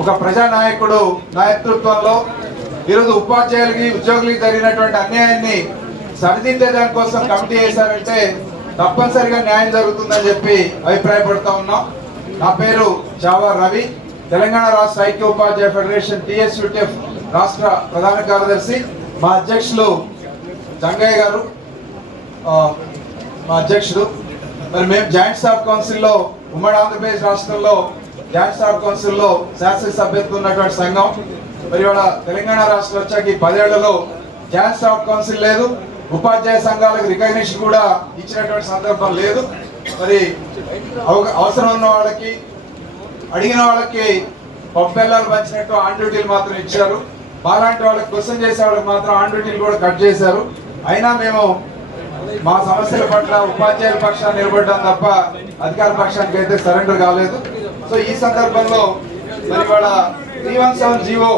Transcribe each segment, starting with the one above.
ఒక ప్రజానాయకుడు నేతృత్వంలో ఈరోజు ఉపాధ్యాయులకి ఉద్యోగులకి జరిగినటువంటి అన్యాయాన్ని సరిదిద్దే దానికోసం కమిటీ వేశారంటే తప్పనిసరిగా న్యాయం జరుగుతుందని చెప్పి అభిప్రాయపడుతూ ఉన్నాం. నా పేరు చావా రవి. తెలంగాణ రాష్ట్ర ఐక్య ఉపాధ్యాయ ఫెడరేషన్ టిఎస్యుటిఎఫ్ రాష్ట్ర ప్రధాన కార్యదర్శి. మా అధ్యక్షులు జంగయ్య గారు మా అధ్యక్షుడు. మరి మేము జాయింట్ స్టాఫ్ కౌన్సిల్లో ఉమ్మడి ఆంధ్రప్రదేశ్ రాష్ట్రంలో జాయింట్ స్టాఫ్ కౌన్సిల్లో శాసనసభ్యత్వం ఉన్నటువంటి సంఘం. మరి ఇవాళ తెలంగాణ రాష్ట్రం వచ్చాక ఈ పదేళ్ళలో జాయింట్ స్టాఫ్ కౌన్సిల్ లేదు. ఉపాధ్యాయ సంఘాలకు రికగ్నిషన్ కూడా ఇచ్చినటువంటి సందర్భం లేదు. మరి అవ- అవసరం ఉన్న వాళ్ళకి అడిగిన వాళ్ళకి పప్పెల్లాలు పంచినట్టు ఆన్ డ్యూటీలు మాత్రం ఇచ్చారు. మాలాంటి వాళ్ళకి క్వశ్చన్ చేసే వాళ్ళకి మాత్రం ఆన్ డ్యూటీలు కూడా కట్ చేశారు. అయినా మేము మా సమస్యల పట్ల ఉపాధ్యాయుల పక్షాన్ని నిలబడ్డాం తప్ప అధికార పక్షానికి అయితే సరెండర్ కాలేదు. సో ఈ సందర్భంలో మరి వాళ్ళ త్రీ వన్ సెవెన్ జీవో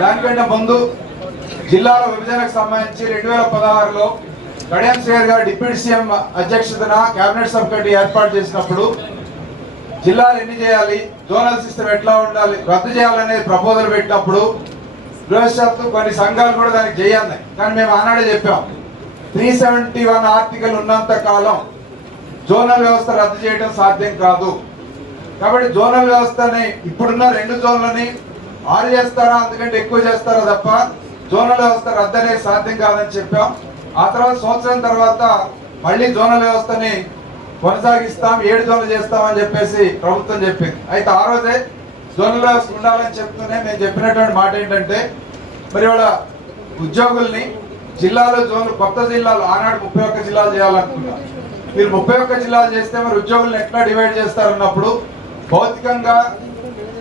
దానికంటే ముందు జిల్లాల విభజనకు సంబంధించి రెండు వేల పదహారులో కడియం శ్రేయర్ గారు డిప్యూటీ సీఎం అధ్యక్షతన కేబినెట్ సబ్ కమిటీ ఏర్పాటు చేసినప్పుడు జిల్లాలు ఎన్ని చేయాలి జోనల్ సిస్టమ్ ఎట్లా ఉండాలి రద్దు చేయాలనేది ప్రపోజల్ పెట్టినప్పుడు భవిష్యత్తు కొన్ని సంఘాలు కూడా దానికి చేయాలి కానీ మేము ఆనాడే చెప్పాం త్రీ సెవెంటీ వన్ ఆర్టికల్ ఉన్నంత కాలం జోనల్ వ్యవస్థ రద్దు చేయడం సాధ్యం కాదు. కాబట్టి జోనల్ వ్యవస్థని ఇప్పుడున్న రెండు జోన్లని ఆరు చేస్తారా? అందుకంటే ఎక్కువ చేస్తారా తప్ప జోనల్ వ్యవస్థ రద్దు అనేది సాధ్యం కాదని చెప్పాం. ఆ తర్వాత సంవత్సరం తర్వాత మళ్ళీ జోనల్ వ్యవస్థని కొనసాగిస్తాం ఏడు జోన్లు చేస్తామని చెప్పేసి ప్రభుత్వం చెప్పింది. అయితే ఆ రోజే జోనల్ వ్యవస్థ ఉండాలని చెప్తూనే మేము చెప్పినటువంటి మాట ఏంటంటే మరి వాళ్ళ ఉద్యోగుల్ని జిల్లాలో జోన్లు కొత్త జిల్లాలు ఆనాడు ముప్పై ఒక్క జిల్లాలు చేయాలనుకున్నారు మీరు ముప్పై ఒక్క జిల్లాలు చేస్తే మరి ఉద్యోగులను ఎట్లా డివైడ్ చేస్తారన్నప్పుడు భౌతికంగా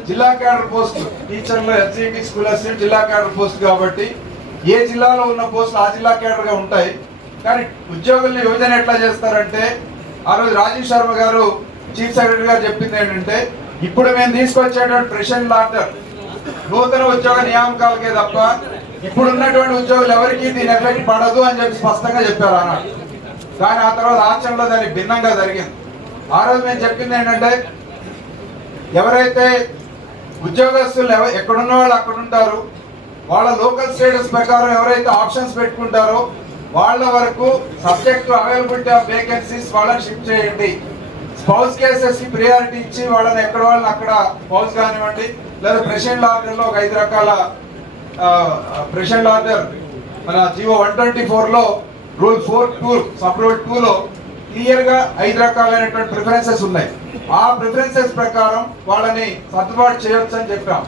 జిల్లా క్యాడర్ పోస్ట్ టీచర్లు ఎస్సీటీ స్కూల్ అసిస్టెంట్ జిల్లా క్యాడర్ పోస్ట్ కాబట్టి ఏ జిల్లాలో ఉన్న పోస్టులు ఆ జిల్లా క్యాడర్గా ఉంటాయి. కానీ ఉద్యోగుల్ని విభజన ఎట్లా చేస్తారంటే ఆ రోజు రాజీవ్ శర్మ గారు చీఫ్ సెక్రటరీ గారు చెప్పింది ఏంటంటే ఇప్పుడు మేము తీసుకొచ్చేటువంటి ప్రెషన్ ఆర్డర్ నూతన ఉద్యోగ నియామకాలకే తప్ప ఇప్పుడు ఉన్నటువంటి ఉద్యోగులు ఎవరికి దీని ఎఫెక్ట్ పడదు అని చెప్పి స్పష్టంగా చెప్పారు అన్నాడు కానీ ఆ తర్వాత ఆచరణలో దానికి భిన్నంగా జరిగింది. ఆ రోజు మేము చెప్పింది ఏంటంటే ఎవరైతే ఉద్యోగస్తులు ఎవ ఎక్కడున్న వాళ్ళు అక్కడ ఉంటారు వాళ్ళ లోకల్ స్టేటస్ ప్రకారం ఎవరైతే ఆప్షన్స్ పెట్టుకుంటారో వాళ్ళ వరకు సబ్జెక్ట్ అవైలబిలిటీ ఆఫ్ వేకెన్సీస్ వాళ్ళని షిఫ్ట్ చేయండి. స్పౌస్ కేసెస్కి ప్రియారిటీ ఇచ్చి వాళ్ళని ఎక్కడ వాళ్ళని అక్కడ స్పౌస్ కానివ్వండి లేదా ప్రెసిడెంట్ ఆర్డర్లో ఒక ఐదు రకాల ప్రెసిడెంట్ ఆర్డర్ మన జియో వన్ ట్వంటీ ఫోర్లో rule four two sub rule టూలో క్లియర్గా క్లియర్గా ఐదు రకాలైనటువంటి ప్రిఫరెన్సెస్ ఉన్నాయి. ఆ ప్రిఫరెన్సెస్ ప్రకారం వాళ్ళని సర్దుబాటు చేయొచ్చు అని చెప్పాం.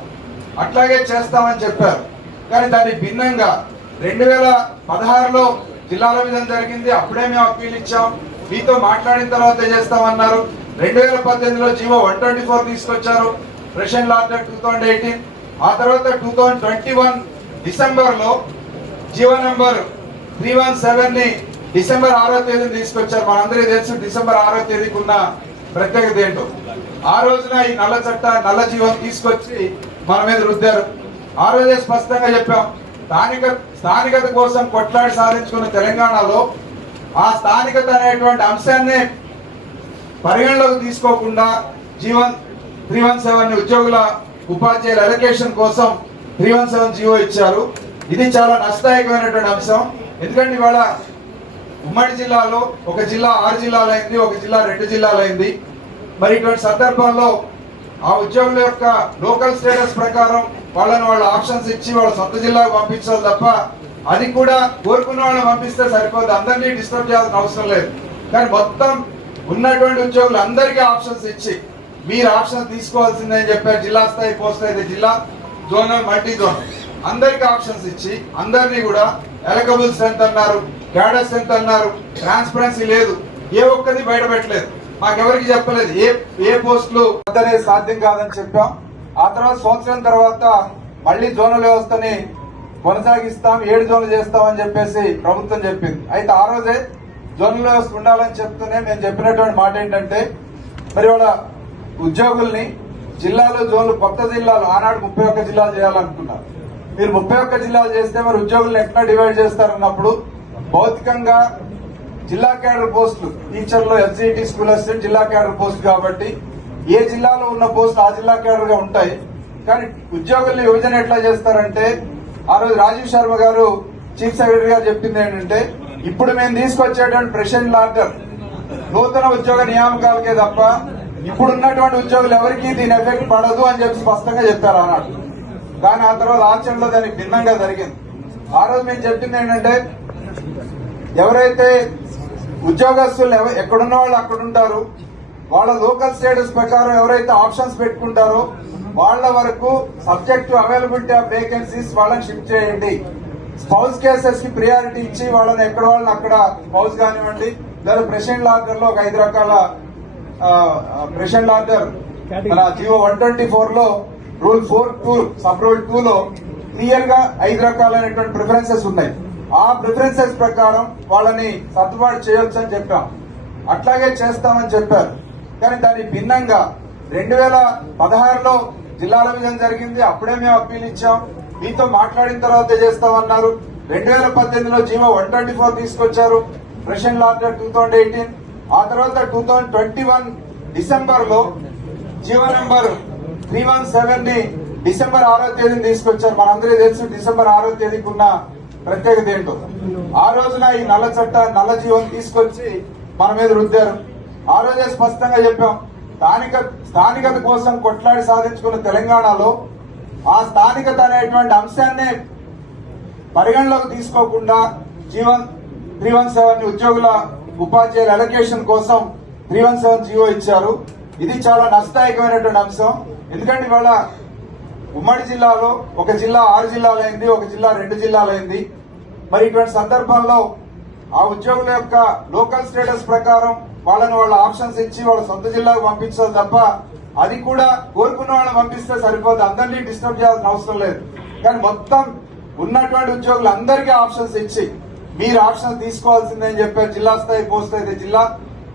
అట్లాగే చేస్తామని చెప్పారు. కానీ దాన్ని భిన్నంగా రెండు వేల పదహారులో జిల్లాల విధం జరిగింది. అప్పుడే మేము అప్పీల్ ఇచ్చాం. మీతో మాట్లాడిన తర్వాత చేస్తామన్నారు? రెండు వేల పద్దెనిమిదిలో జీవో వన్ ట్వంటీ ఫోర్ తీసుకొచ్చారు. ప్రెషన్ ఆర్డర్ టూ థౌజండ్ ఎయిటీన్. ఆ తర్వాత టూ థౌజండ్ ట్వంటీ వన్ డిసెంబర్లో జీవో నెంబర్ త్రీ వన్ సెవెన్ని డిసెంబర్ ఆరో తేదీని తీసుకొచ్చారు. మనందరికీ తెలుసు డిసెంబర్ ఆరో తేదీకి ఉన్న ప్రత్యేకత ఏంటో. ఆ రోజున ఈ నల్ల చట్ట నల్ల జీవం తీసుకొచ్చి మన మీద రుద్దారు. ఆ రోజే స్పష్టంగా చెప్పాం స్థానిక స్థానికత కోసం కొట్లాడి సాధించుకున్న తెలంగాణలో ఆ స్థానికత అనేటువంటి అంశాన్ని పరిగణలోకి తీసుకోకుండా జీవన్ త్రీ వన్ సెవెన్ ఉద్యోగుల ఉపాధ్యాయుల ఎలకేషన్ కోసం త్రీ వన్ సెవెన్ జీవో ఇచ్చారు. ఇది చాలా నష్టదాయకమైనటువంటి అంశం. ఎందుకంటే ఇవాళ ఉమ్మడి జిల్లాలో ఒక జిల్లా ఆరు జిల్లాలు అయింది ఒక జిల్లా రెండు జిల్లాలు అయింది మరి ఇటువంటి సందర్భంలో ఆ ఉద్యోగుల యొక్క లోకల్ స్టేటస్ ప్రకారం వాళ్ళని వాళ్ళ ఆప్షన్స్ ఇచ్చి వాళ్ళ సొంత జిల్లాకు పంపించాలి తప్ప అది కూడా కోరుకున్న వాళ్ళని పంపిస్తే సరిపోదు. అందరినీ డిస్టర్బ్ చేయాల్సిన అవసరం లేదు. కానీ మొత్తం ఉన్నటువంటి ఉద్యోగులు అందరికీ ఆప్షన్స్ ఇచ్చి మీరు ఆప్షన్ తీసుకోవాల్సిందని చెప్పారు జిల్లా స్థాయి పోస్ట్ అయితే జిల్లా జోనల్ మల్టీ జోన్ అందరికి ఆప్షన్స్ ఇచ్చి అందరినీ కూడా ఎలకబుల్ స్ట్రెంత్ అన్నారు. క్యాడర్స్ ఎంత అన్నారు. ట్రాన్స్పరెన్సీ లేదు. ఏ ఒక్కది బయట పెట్టలేదు. మాకెవరికి చెప్పలేదు. ఏ ఏ పోస్టులు అనేది సాధ్యం కాదని చెప్పాం. ఆ తర్వాత సంవత్సరం తర్వాత మళ్ళీ జోనల్ వ్యవస్థని కొనసాగిస్తాం ఏడు జోన్లు చేస్తామని చెప్పేసి ప్రభుత్వం చెప్పింది. అయితే ఆ రోజే జోన్ల వ్యవస్థ ఉండాలని చెప్తూనే మేము చెప్పినటువంటి మాట ఏంటంటే మరి వాళ్ళ ఉద్యోగుల్ని జిల్లాలో జోన్లు కొత్త జిల్లాలు ఆనాడు ముప్పై ఒక్క జిల్లాలు చేయాలనుకున్నారు. మీరు ముప్పై ఒక్క జిల్లాలు చేస్తే మరి ఉద్యోగుల్ని ఎట్లా డివైడ్ చేస్తారన్నప్పుడు భౌతికంగా జిల్లా క్యాడర్ పోస్టులు టీచర్లు ఎస్జిటి స్కూల్ అసిస్టెంట్ జిల్లా క్యాడర్ పోస్ట్ కాబట్టి ఏ జిల్లాలో ఉన్న పోస్టులు ఆ జిల్లా క్యాడర్గా ఉంటాయి. కానీ ఉద్యోగుల్ని విభజన ఎట్లా చేస్తారంటే ఆ రోజు రాజీవ్ శర్మ గారు చీఫ్ సెక్రటరీ గారు చెప్పింది ఏంటంటే ఇప్పుడు మేము తీసుకొచ్చేటువంటి ప్రెసిడెంట్ ఆర్డర్ నూతన ఉద్యోగ నియామకాలకే తప్ప ఇప్పుడున్నటువంటి ఉద్యోగులు ఎవరికి దీని ఎఫెక్ట్ పడదు అని చెప్పి స్పష్టంగా చెప్పారు ఆనాడు. కానీ ఆ తర్వాత ఆచరణలో దానికి భిన్నంగా జరిగింది. ఆ రోజు మేము చెప్పింది ఏంటంటే ఎవరైతే ఉద్యోగస్తులు ఎక్కడున్న వాళ్ళు అక్కడ ఉంటారు వాళ్ళ లోకల్ స్టేటస్ ప్రకారం ఎవరైతే ఆప్షన్స్ పెట్టుకుంటారో వాళ్ళ వరకు సబ్జెక్ట్ అవైలబిలిటీ ఆఫ్ వేకెన్సీస్ వాళ్ళని షిఫ్ట్ చేయండి. స్పౌస్ కేసెస్కి ప్రియారిటీ ఇచ్చి వాళ్ళని ఎక్కడ వాళ్ళని అక్కడ స్పౌస్ కానివ్వండి లేదా ప్రెసిడెంట్ ఆర్డర్లో ఒక ఐదు రకాల ప్రెసిడెంట్ ఆర్డర్ మన జియో వన్ ట్వంటీ ఫోర్లో rule four two sub rule two లో క్లియర్గా ఐదు రకాలైనటువంటి ప్రిఫరెన్సెస్ ఉన్నాయి. ఆ ప్రిఫరెన్సెస్ ప్రకారం వాళ్ళని సర్దుబాటు చేయొచ్చు అని చెప్పాం. అట్లాగే చేస్తామని చెప్పారు. కానీ దాని భిన్నంగా రెండు వేల పదహారులో జిల్లాల విభజన జరిగింది. అప్పుడే మేము అప్పీల్ ఇచ్చాం. మీతో మాట్లాడిన తర్వాత చేస్తామన్నారు? రెండు వేల పద్దెనిమిదిలో జీవో వన్ ట్వంటీ ఫోర్ తీసుకొచ్చారు. ప్రెషన్ ఆర్డర్ టూ థౌజండ్ ఎయిటీన్ ఆ తర్వాత టూ థౌజండ్ ట్వంటీ వన్ డిసెంబర్లో జీవో నెంబర్ త్రీ వన్ సెవెన్ని డిసెంబర్ ఆరో తేదీని తీసుకొచ్చారు. మనందరికీ తెలుసు డిసెంబర్ ఆరో తేదీకి ఉన్న ప్రత్యేకత ఏంటో. ఆ రోజున ఈ నల్ల చట్ట నల్ల జీవోని తీసుకొచ్చి మన మీద రుద్దారు. ఆ రోజే స్పష్టంగా చెప్పాం స్థానిక స్థానికత కోసం కొట్లాడి సాధించుకున్న తెలంగాణలో ఆ స్థానికత అనేటువంటి అంశాన్ని పరిగణలోకి తీసుకోకుండా జీవన్ త్రీ వన్ సెవెన్ ఉద్యోగుల ఉపాధ్యాయుల అలొకేషన్ కోసం త్రీ వన్ సెవెన్ జీవో ఇచ్చారు. ఇది చాలా నష్టదాయకమైనటువంటి అంశం. ఎందుకంటే ఇవాళ ఉమ్మడి జిల్లాలో ఒక జిల్లా ఆరు జిల్లాలైంది ఒక జిల్లా రెండు జిల్లాలైంది. మరి ఇటువంటి సందర్భంలో ఆ ఉద్యోగుల యొక్క లోకల్ స్టేటస్ ప్రకారం వాళ్ళని వాళ్ళ ఆప్షన్స్ ఇచ్చి వాళ్ళ సొంత జిల్లాకు పంపించాలి తప్ప అది కూడా కోరుకున్న వాళ్ళని పంపిస్తే సరిపోదు. అందరినీ డిస్టర్బ్ చేయాల్సిన అవసరం లేదు. కానీ మొత్తం ఉన్నటువంటి ఉద్యోగులు అందరికీ ఆప్షన్స్ ఇచ్చి మీరు ఆప్షన్ తీసుకోవాల్సిందే అని చెప్పారు. జిల్లా స్థాయి పోస్ట్ అయితే జిల్లా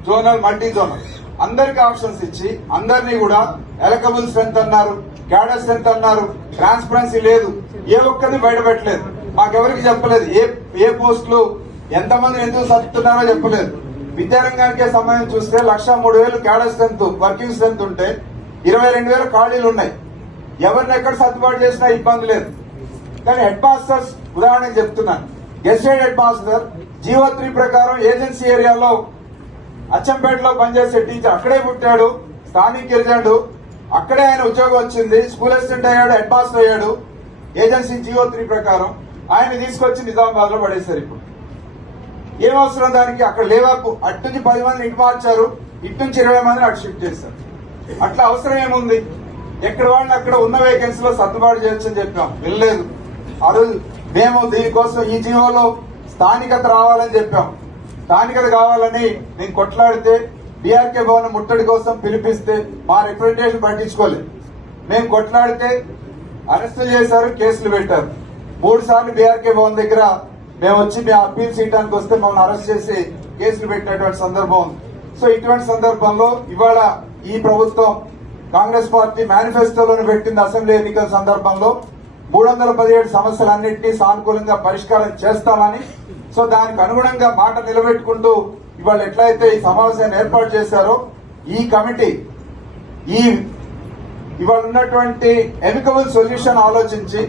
జోనల్ మల్టీ జోనల్ అందరికి ఆప్షన్స్ ఇచ్చి అందరినీ కూడా ఎలకబుల్ స్ట్రెంత్ అన్నారు క్యాడర్ స్ట్రెంత్ అన్నారు. ట్రాన్స్పరెన్సీ లేదు. ఏ ఒక్కరిని బయటపెట్టలేదు. మాకెవరికి చెప్పలేదు? ఏ ఏ పోస్టులు ఎంతమంది ఎందుకు చదువుతున్నారో చెప్పలేదు. విద్యారంగానికే సమయం చూస్తే లక్ష మూడు వేలు క్యాడర్ స్ట్రెంత్ వర్కింగ్ స్ట్రెంత్ ఉంటే ఇరవై రెండు వేలు ఖాళీలు ఉన్నాయి. ఎవరిని ఎక్కడ సర్దుబాటు చేసినా ఇబ్బంది లేదు. కానీ హెడ్ మాస్టర్స్ ఉదాహరణకు చెప్తున్నాను. Gazetted head master GO three ప్రకారం ఏజెన్సీ ఏరియాలో అచ్చంపేటలో పనిచేసే టీచర్ అక్కడే పుట్టాడు స్థానిక గిరిజనుడు అక్కడే ఆయన ఉద్యోగం వచ్చింది స్కూల్ అసిస్టెంట్ అయ్యాడు హెడ్ మాస్టర్ అయ్యాడు. ఏజెన్సీ జీవో త్రీ ప్రకారం. ఆయన తీసుకొచ్చి నిజామాబాద్లో పడేశారు ఇప్పుడు. ఏం అవసరం దానికి? అక్కడ లేవాకు. అటు నుంచి పది మందిని ఇటు మార్చారు. ఇటు నుంచి ఇరవై మందిని అటు షిఫ్ట్ చేశారు. అట్లా అవసరం ఏముంది? ఎక్కడ వాళ్ళని అక్కడ ఉన్న వేకెన్సీలో సర్దుబాటు చేయొచ్చు అని చెప్పాం. వెళ్ళలేదు. ఆ రోజు మేము దీనికోసం ఈ జీవోలో స్థానికత రావాలని చెప్పాం. స్థానికత కావాలని నేను కొట్లాడితే బీఆర్కే భవన్ ముట్టడి కోసం పిలిపిస్తే మా రిప్రజెంటేషన్ పట్టించుకోలేదు. మేము కొట్లాడితే అరెస్టులు చేశారు కేసులు పెట్టారు. మూడు సార్లు బీఆర్కే భవన్ దగ్గర మేము వచ్చి మేము అప్పీల్ చేయడానికి వస్తే మమ్మల్ని అరెస్ట్ చేసి కేసులు పెట్టినటువంటి సందర్భం. ఉంది సో ఇటువంటి సందర్భంలో ఇవాళ ఈ ప్రభుత్వం కాంగ్రెస్ పార్టీ మేనిఫెస్టోలోని పెట్టింది అసెంబ్లీ ఎన్నికల సందర్భంలో. మూడు వందల పదిహేడు సమస్యలన్నింటినీ సానుకూలంగా పరిష్కారం చేస్తామని సో దానికి అనుగుణంగా మాట నిలబెట్టుకుంటూ ఇవాళ ఎట్లయితే ఈ సమావేశాన్ని ఏర్పాటు చేశారో ఈ కమిటీ ఈ ఇవాళ ఉన్నటువంటి ఎమికబుల్ సొల్యూషన్ ఆలోచించి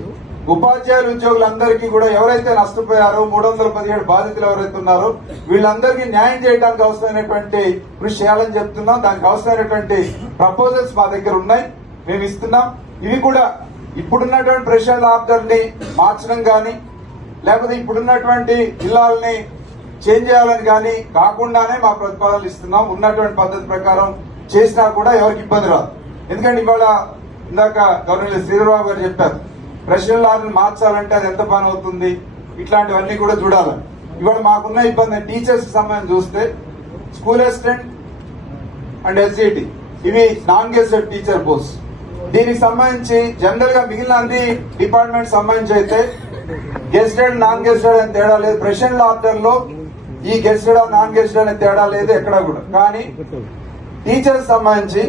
ఉపాధ్యాయుల ఉద్యోగులందరికీ కూడా ఎవరైతే నష్టపోయారో మూడు వందల పదిహేడు బాధితులు ఎవరైతే ఉన్నారో వీళ్ళందరికీ న్యాయం చేయడానికి అవసరమైనటువంటి కృషి చేయాలని చెప్తున్నాం. దానికి అవసరమైనటువంటి ప్రపోజల్స్ మా దగ్గర ఉన్నాయి. మేము ఇస్తున్నాం. ఇవి కూడా ఇప్పుడున్నటువంటి ప్రెషర్ ఆర్డర్ని మార్చడం కానీ లేకపోతే ఇప్పుడున్నటువంటి జిల్లాలని చేంజ్ చేయాలని కానీ కాకుండానే మా ప్రతిపాదనలు ఇస్తున్నాం. ఉన్నటువంటి పద్ధతి ప్రకారం చేసినా కూడా ఎవరికి ఇబ్బంది రాదు. ఎందుకంటే ఇవాళ ఇందాక గవర్నర్ శ్రీరావు గారు చెప్పారు ప్రెసిడెంట్ లాని మార్చాలంటే అది ఎంత పని అవుతుంది ఇట్లాంటివన్నీ కూడా చూడాలి. ఇవాళ మాకున్న ఇబ్బంది టీచర్స్ సమయం చూస్తే స్కూల్ అసిస్టెంట్ అండ్ ఎస్జిటి ఇవి నాన్ గెస్టెడ్ టీచర్ పోస్ట్ దీనికి సంబంధించి జనరల్గా మిగిలిన అన్ని డిపార్ట్మెంట్ సంబంధించి అయితే గెస్టెడ్ నాన్ గెస్టెడ్ అని తేడా లేదు. ప్రెసిడెంట్ ఆర్డర్లో ఈ గెస్టెడ్ నాన్ గెస్టెడ్ అనే తేడా లేదు ఎక్కడ కూడా. కానీ టీచర్స్ సంబంధించి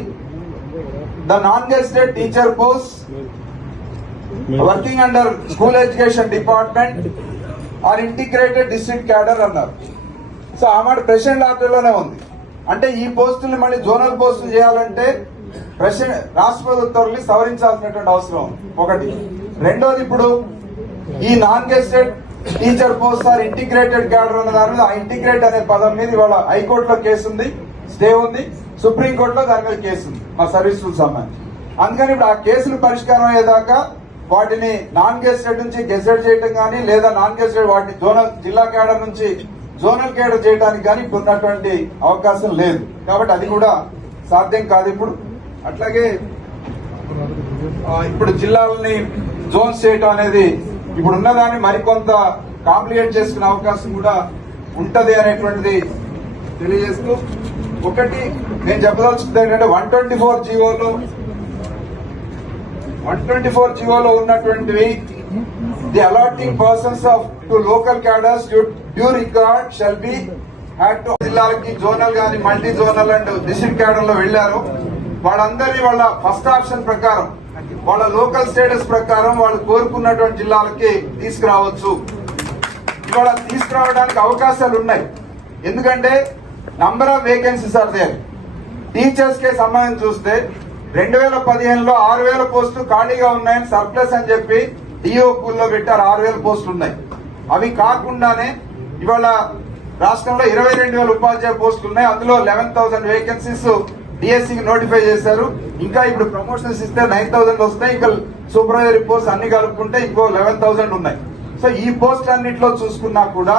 the non gazetted teacher post working under school education department are integrated district cadre అన్నారు. సో ఆ ప్రెసిడెంట్ ఆర్డర్లోనే ఉంది. అంటే ఈ పోస్టులు మళ్ళీ జోనల్ పోస్టులు చేయాలంటే ప్రెసిడెంట్ రాష్ట్ర ఉత్తర్వుల్ని సవరించాల్సినటువంటి అవసరం ఉంది. ఒకటి. రెండోది ఇప్పుడు ఈ non gazetted teacher post are integrated cadre ఉన్న దాని మీద ఆ ఇంటిగ్రేట్ అనే పదం మీద ఇవాళ హైకోర్టులో కేసు ఉంది స్టే ఉంది సుప్రీం కోర్టులో దాని మీద కేసు ఉంది మా సర్వీస్ రూల్ సంబంధించి. అందుకని ఇప్పుడు ఆ కేసులు పరిష్కారం అయ్యేదాకా వాటిని నాన్ గెస్టెడ్ నుంచి గెస్టెడ్ చేయడం కానీ లేదా నాన్ గెస్టెడ్ వాటిని జోనల్ జిల్లా కేడర్ నుంచి జోనల్ కేడర్ చేయడానికి కానీ ఉన్నటువంటి అవకాశం లేదు. కాబట్టి అది కూడా సాధ్యం కాదు ఇప్పుడు. అట్లాగే ఇప్పుడు జిల్లాలని జోన్స్ చేయటం అనేది ఇప్పుడు ఉన్నదాన్ని మరికొంత కాంప్లికేట్ చేసుకునే అవకాశం కూడా ఉంటది అనేటువంటిది తెలియజేస్తూ ఒకటి నేను చెప్పదలుచుకుంది ఏంటంటే వన్ ట్వంటీ ఫోర్ జీవోలో వన్ ట్వంటీ ఫోర్ జీవోలో ఉన్నటువంటివి the allotting persons of to local cadres due regard shall be had to జిల్లాలకి జోనల్ గాని మల్టీ జోనల్ అండ్ డిస్ట్రిక్ట్ క్యాడర్లో వెళ్ళారు వాళ్ళందరినీ వాళ్ళ ఫస్ట్ ఆప్షన్ ప్రకారం వాళ్ళ లోకల్ స్టేటస్ ప్రకారం వాళ్ళు కోరుకున్నటువంటి జిల్లాలకి తీసుకురావచ్చు. ఇవాళ తీసుకురావడానికి అవకాశాలు ఉన్నాయి. ఎందుకంటే number of vacancies are there teachers కే సంబంధించి చూస్తే రెండు వేల పదిహేనులో ఆరు వేల పోస్టులు ఖాళీగా ఉన్నాయని సర్ప్లస్ అని చెప్పి డిఓ పూల్లో పెట్టారు. ఆరు వేల పోస్టులు ఉన్నాయి. అవి కాకుండానే ఇవాళ రాష్ట్రంలో ఇరవై రెండు వేల ఉపాధ్యాయ పోస్టులు ఉన్నాయి. అందులో లెవెన్ థౌసండ్ వేకెన్సీస్ డిఎస్సికి నోటిఫై చేశారు. ఇంకా ఇప్పుడు ప్రమోషన్స్ ఇస్తే నైన్ థౌసండ్ వస్తాయి ఇంకా సూపర్వైజరీ పోస్ట్ అన్ని కలుపుకుంటే ఇంకో లెవెన్ థౌసండ్ ఉన్నాయి. సో ఈ పోస్ట్ అన్నింటిలో చూసుకున్నా కూడా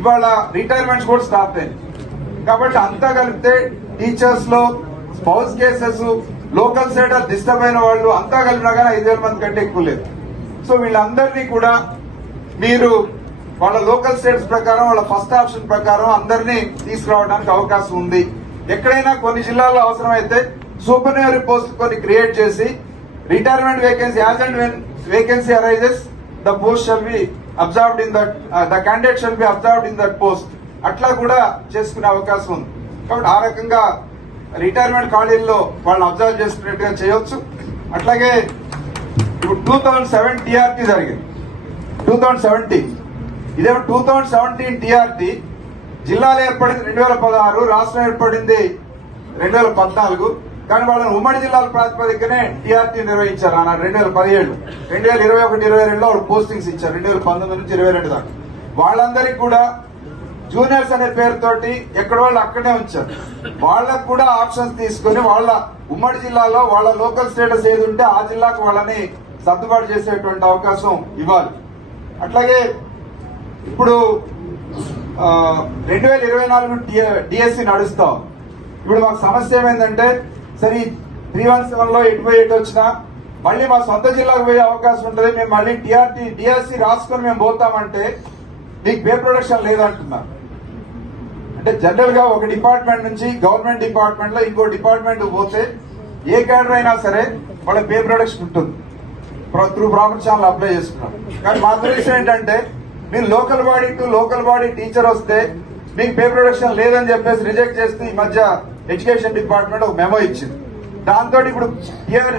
ఇవాళ రిటైర్మెంట్స్ కూడా స్టార్ట్ అయింది కాబట్టి అంతా కలిపితే టీచర్స్లో spouse cases local side disturb అయిన వాళ్ళు అంతా కలిపినా కానీ ఐదు వేల మంది కంటే ఎక్కువ లేదు. సో వీళ్ళందరినీ కూడా మీరు వాళ్ళ లోకల్ స్టేట్స్ ప్రకారం వాళ్ళ ఫస్ట్ ఆప్షన్ ప్రకారం అందరినీ తీసుకురావడానికి అవకాశం ఉంది. ఎక్కడైనా కొన్ని జిల్లాల్లో అవసరమైతే సూపర్నరీ పోస్ట్ కొన్ని క్రియేట్ చేసి retirement vacancy as and when vacancy arises the post shall be absorbed in that the candidate shall be absorbed in that post. అట్లా కూడా చేసుకునే అవకాశం ఉంది. కాబట్టి ఆ రకంగా రిటైర్మెంట్ ఖాళీల్లో వాళ్ళు అబ్జర్వ్ చేసుకునేట్టుగా చేయొచ్చు. అట్లాగే ఇప్పుడు టూ థౌజండ్ సెవెన్ టీఆర్టీ జరిగింది. టూ థౌజండ్ సెవెంటీన్ ఇదేమో టూ థౌజండ్ సెవెంటీన్ టీఆర్టీ జిల్లాలు ఏర్పడింది రెండు వేల పదహారు రాష్ట్రం ఏర్పడింది రెండు వేల పద్నాలుగు. కానీ వాళ్ళని ఉమ్మడి జిల్లాల ప్రాతిపదికనే టీఆర్టీ నిర్వహించారు ఆనాడు రెండు వేల పదిహేడు. రెండు వేల ఇరవై ఒకటి ఇరవై రెండులో వాళ్ళు పోస్టింగ్స్ ఇచ్చారు రెండు వేల పంతొమ్మిది నుంచి ఇరవై రెండు దాకా. వాళ్ళందరికీ కూడా జూనియర్స్ అనే పేరుతోటి ఎక్కడ వాళ్ళు అక్కడే ఉంచారు. వాళ్ళకు కూడా ఆప్షన్స్ తీసుకుని వాళ్ళ ఉమ్మడి జిల్లాలో వాళ్ళ లోకల్ స్టేటస్ ఏది ఉంటే ఆ జిల్లాకు వాళ్ళని సర్దుబాటు చేసేటువంటి అవకాశం ఇవ్వాలి. అట్లాగే ఇప్పుడు రెండు వేల ఇరవై నాలుగు డిఎస్సి నడుస్తాం. ఇప్పుడు మాకు సమస్య ఏమైందంటే సరే త్రీ వన్ సెవెన్లో ఎటు పోయి ఎటు వచ్చినా మళ్ళీ మా సొంత జిల్లాకు పోయే అవకాశం ఉంటుంది. మేము మళ్ళీ టీఆర్టీ డిఎస్సి రాసుకొని మేము పోతామంటే మీకు పే ప్రొడక్షన్ లేదంటున్నారు. అంటే జనరల్గా ఒక డిపార్ట్మెంట్ నుంచి గవర్నమెంట్ డిపార్ట్మెంట్లో ఇంకో డిపార్ట్మెంట్ పోతే ఏ క్యాడర్ అయినా సరే వాళ్ళ పే ప్రొడక్షన్ ఉంటుంది. త్రూ ప్రాపర్ ఛానల్ అప్లై చేసుకున్నాం కానీ మా ఉద్దేశం ఏంటంటే మీరు local body to local body teacher వస్తే మీకు పే ప్రొడక్షన్ లేదని చెప్పేసి రిజెక్ట్ చేస్తూ ఈ మధ్య ఎడ్యుకేషన్ డిపార్ట్మెంట్ ఒక మెమో ఇచ్చింది. దాంతో ఇప్పుడు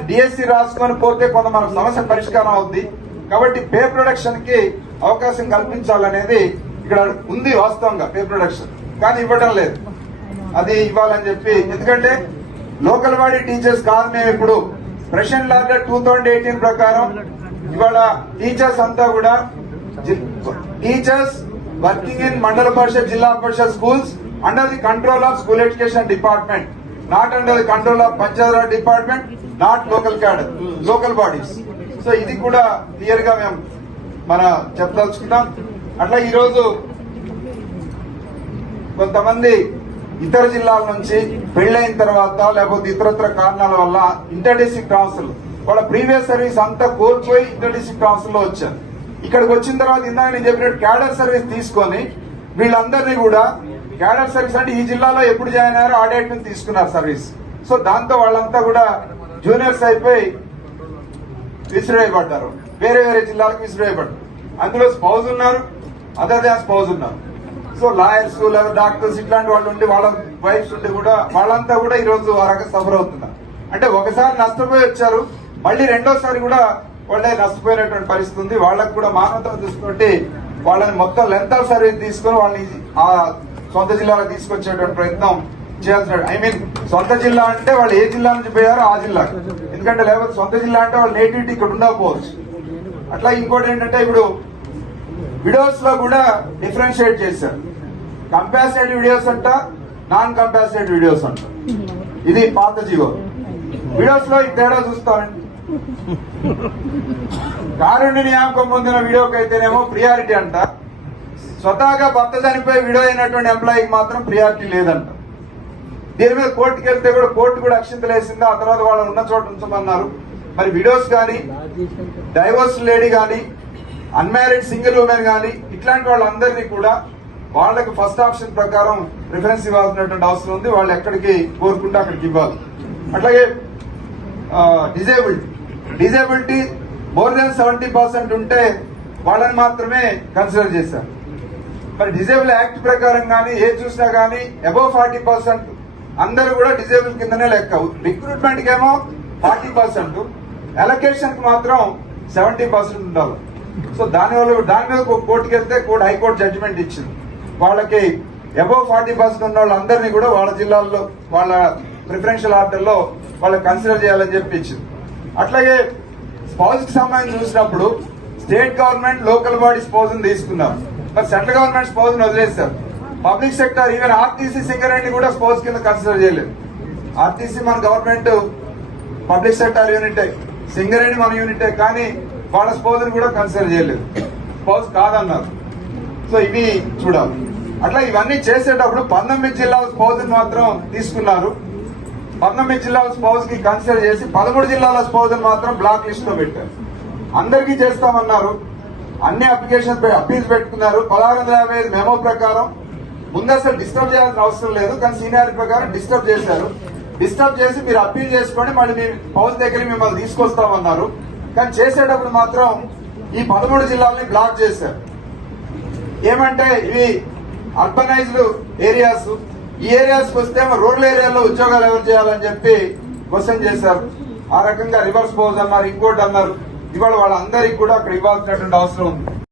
డిఎస్సి రాసుకొని పోతే కొంత మన సమస్య పరిష్కారం అవుద్ది. కాబట్టి పే ప్రొడక్షన్కి అవకాశం కల్పించాలనేది ఇక్కడ ఉంది వాస్తవంగా పే ప్రొడక్షన్ కానీ ఇవ్వడం లేదు. అది ఇవ్వాలని చెప్పి. ఎందుకంటే లోకల్ బాడీ టీచర్స్ కాదు మేము ఇప్పుడు. ప్రెషన్ లాగా టూ థౌజండ్ ఎయిటీన్ ప్రకారం ఇవాళ టీచర్స్ అంతా కూడా teachers working in mandal parishad zilla parishad schools under the control of school education department. Not under the control of Panchayat Raj department not local cadre local bodies. So ఇది కూడా క్లియర్గా మేము మన చెప్పదలుచుకున్నాం అట్లా ఈరోజు కొంతమంది ఇతర జిల్లాల నుంచి పెళ్ళైన తర్వాత లేకపోతే ఇతరత్ర కారణాల వల్ల ఇంటర్ డిస్ట్రిక్ట్ ట్రాన్స్ఫర్ వాళ్ళ ప్రీవియస్ సర్వీస్ అంతా కోల్పోయి ఇంటర్ డిస్ట్రిక్ట్ ట్రాన్స్ఫర్లో వచ్చారు. ఇక్కడికి వచ్చిన తర్వాత ఇందాక నేను చెప్పినట్టు క్యాడర్ సర్వీస్ తీసుకొని వీళ్ళందరినీ కూడా క్యాడర్ సర్వీస్ అంటే ఈ జిల్లాలో ఎప్పుడు జాయిన్ అయ్యారో ఆ డేట్ నుంచి తీసుకున్నారు సర్వీస్. సో దాంతో వాళ్ళంతా కూడా జూనియర్స్ అయిపోయి విసిరేయబడ్డారు. వేరే వేరే జిల్లాలకు విసిరేయబడ్డారు. అందులో స్పౌజ్ ఉన్నారు అదర్ దాన్ స్పౌజ్ ఉన్నారు. సో లాయర్స్ లేదా డాక్టర్స్ ఇట్లాంటి వాళ్ళు ఉండి వాళ్ళ వైఫ్స్ ఉండి కూడా వాళ్ళంతా కూడా ఈ రోజు ఆ రకంగా సఫర్ అవుతున్నారు. అంటే ఒకసారి నష్టపోయి వచ్చారు మళ్ళీ రెండోసారి కూడా వాళ్ళే నష్టపోయినటువంటి పరిస్థితి ఉంది. వాళ్ళకు కూడా మానవత చూసుకుంటే వాళ్ళని మొత్తం లెంత్ ఆఫ్ సర్వీస్ తీసుకొని వాళ్ళని ఆ సొంత జిల్లాలో తీసుకొచ్చేటువంటి ప్రయత్నం చేయాల్సిన ఐ మీన్ సొంత జిల్లా అంటే వాళ్ళు ఏ జిల్లా నుంచి పోయారో ఆ జిల్లా. ఎందుకంటే లేకపోతే సొంత జిల్లా అంటే వాళ్ళ నేటివిటీ ఇక్కడ ఉండకపోవచ్చు. అట్లా ఇంకోటి ఏంటంటే ఇప్పుడు విడోస్లో కూడా డిఫరెన్షియేట్ చేశారు. కంపాసినేట్ వీడియోస్ అంట నాన్ కంపాసినేట్ వీడియోస్ అంట. ఇది పాత జీవో. వీడియోస్లో ఈ తేడా చూస్తామండి కారుణ్య నియామకం పొందిన వీడియోకి అయితేనేమో ప్రియారిటీ అంట. స్వతహాగా భర్త చనిపోయి వీడియో అయినటువంటి ఎంప్లాయీకి మాత్రం ప్రియారిటీ లేదంట. దీని మీద కోర్టుకి వెళ్తే కూడా కోర్టు కూడా అక్షింతలు వేసింది. ఆ తర్వాత వాళ్ళు ఉన్న చోట ఉంచమన్నారు. మరి విడోస్ కానీ డైవర్స్ లేడీ కానీ అన్మ్యారీడ్ సింగిల్ ఉమెన్ కానీ ఇట్లాంటి వాళ్ళందరినీ కూడా వాళ్ళకి ఫస్ట్ ఆప్షన్ ప్రకారం ప్రిఫరెన్స్ ఇవ్వాల్సినటువంటి అవసరం ఉంది. వాళ్ళు ఎక్కడికి కోరుకుంటే అక్కడికి ఇవ్వాలి. అట్లాగే disability. Disability more than seventy percent ఉంటే వాళ్ళని మాత్రమే కన్సిడర్ చేశారు. మరి డిజేబుల్ యాక్ట్ ప్రకారం కానీ ఏ చూసినా కానీ అబౌవ్ ఫార్టీ పర్సెంట్ అందరూ కూడా డిజేబుల్ కిందనే లెక్క. రిక్రూట్మెంట్ ఏమో ఫార్టీ పర్సెంట్. అలొకేషన్కి మాత్రం సెవెంటీ పర్సెంట్ ఉండాలి. సో దానివల్ల దాని మీద ఒక కోర్టుకి వెళ్తే కోర్టు హైకోర్టు జడ్జిమెంట్ ఇచ్చింది. వాళ్ళకి అబౌవ్ ఫార్టీ పర్సెంట్ ఉన్న వాళ్ళందరినీ కూడా వాళ్ళ జిల్లాల్లో వాళ్ళ ప్రిఫరెన్షియల్ ఆర్డర్లో వాళ్ళకి కన్సిడర్ చేయాలని చెప్పి ఇచ్చింది అట్లాగే స్పౌజ్కి సంబంధించి చూసినప్పుడు స్టేట్ గవర్నమెంట్ లోకల్ బాడీ స్పౌజ్ని తీసుకున్నారు. మరి సెంట్రల్ గవర్నమెంట్ స్పౌజ్ని వదిలేస్తారు. Public sector even RTC Singareni కూడా స్పోర్ట్స్ కింద కన్సిడర్ చేయలేదు. ఆర్టీసీ మన గవర్నమెంట్ పబ్లిక్ సెక్టర్ యూనిటే సింగరేణి మన యూనిటే కానీ వాళ్ళ స్పౌస్ కూడా కన్సిడర్ చేయలేదు. స్పౌస్ కాదన్నారు. సో ఇవి చూడాలి. అట్లా ఇవన్నీ చేసేటప్పుడు పంతొమ్మిది జిల్లా స్పౌజ్ మాత్రం తీసుకున్నారు. పంతొమ్మిది జిల్లాల స్పౌజ్కి కన్సిడర్ చేసి పదమూడు జిల్లాల స్పౌజ్ మాత్రం బ్లాక్ లిస్ట్లో పెట్టారు. అందరికీ చేస్తామన్నారు. అన్ని అప్లికేషన్ అప్పీల్స్ పెట్టుకున్నారు. పదహారు వందల యాభై ఐదు మెమో ప్రకారం ముందు అసలు డిస్టర్బ్ చేయాల్సిన అవసరం లేదు కానీ సీనియర్ ప్రకారం డిస్టర్బ్ చేశారు. డిస్టర్బ్ చేసి మీరు అప్పీల్ చేసుకోండి మళ్ళీ మీ పౌజ్ దగ్గర మిమ్మల్ని తీసుకొస్తామన్నారు. కానీ చేసేటప్పుడు మాత్రం ఈ పదమూడు జిల్లాలని బ్లాక్ చేశారు. ఏమంటే ఇవి అర్బనైజ్డ్ ఏరియాస్. ఈ ఏరియాస్ వస్తే రూరల్ ఏరియాలో ఉద్యోగాలు ఎవరు చేయాలని చెప్పి క్వశ్చన్ చేశారు. ఆ రకంగా రివర్స్ పోజ్ అన్నారు ఇంకోటి అన్నారు. ఇవాళ వాళ్ళందరికీ కూడా అక్కడ ఇవ్వాల్సినటువంటి అవసరం ఉంది.